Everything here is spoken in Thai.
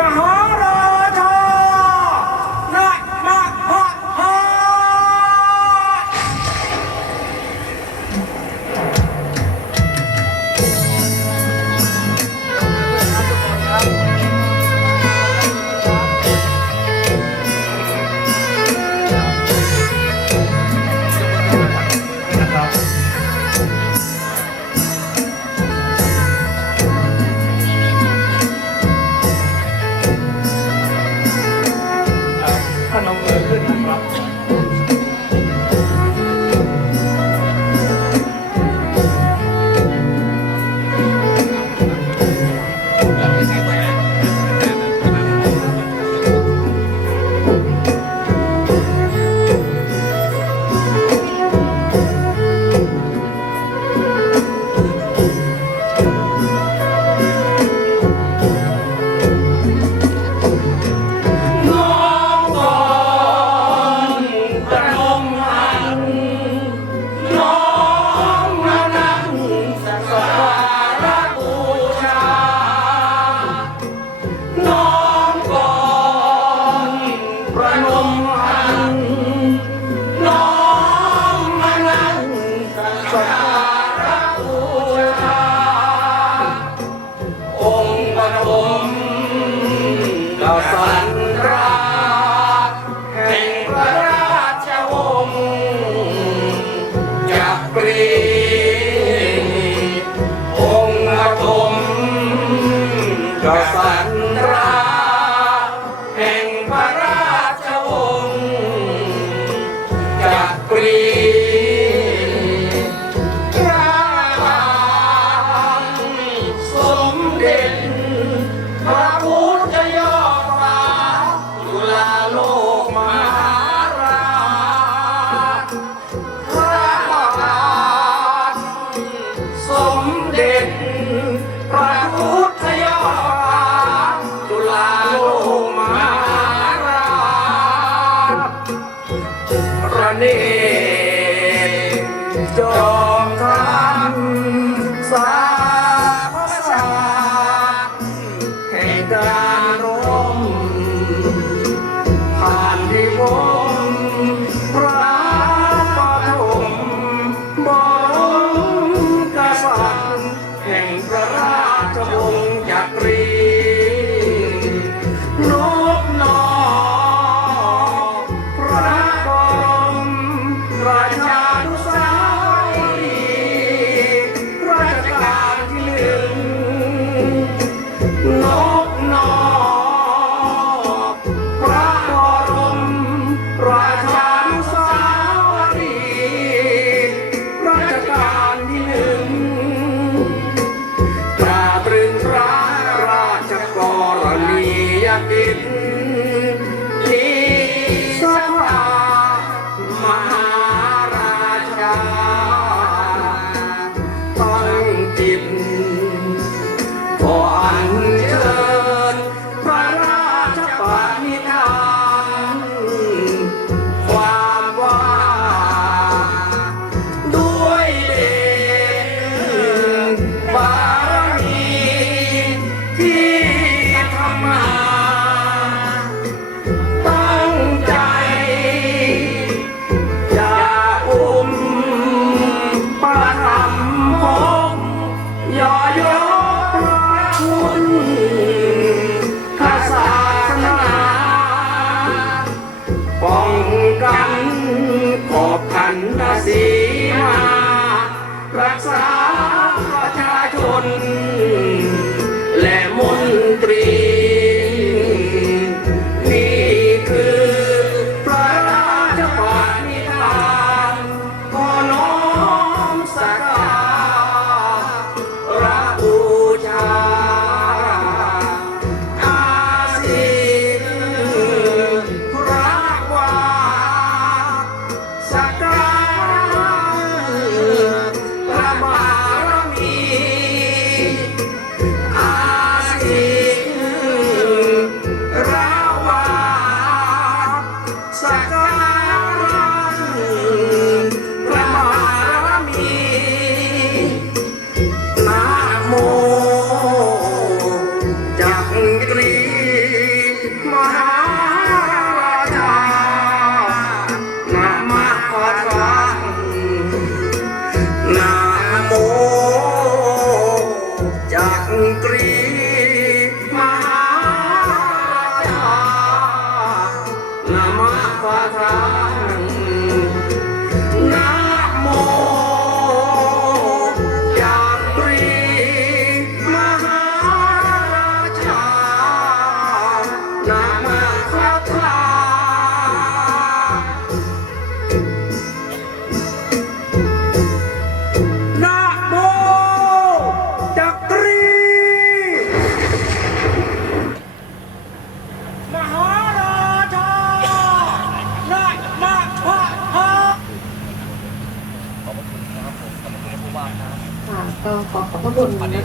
Uh-huh. ประนมหันน้อมมานั่งสักการะบูชาองค์ปฐกัตริย์ราชแห่งพระราชวงศ์จักรีองค์ปฐกัต มหารพระบาทสมเด็จพระพุทธยอดจุฬาโลกมหาราชระเ No. Bye. ทั้งหมด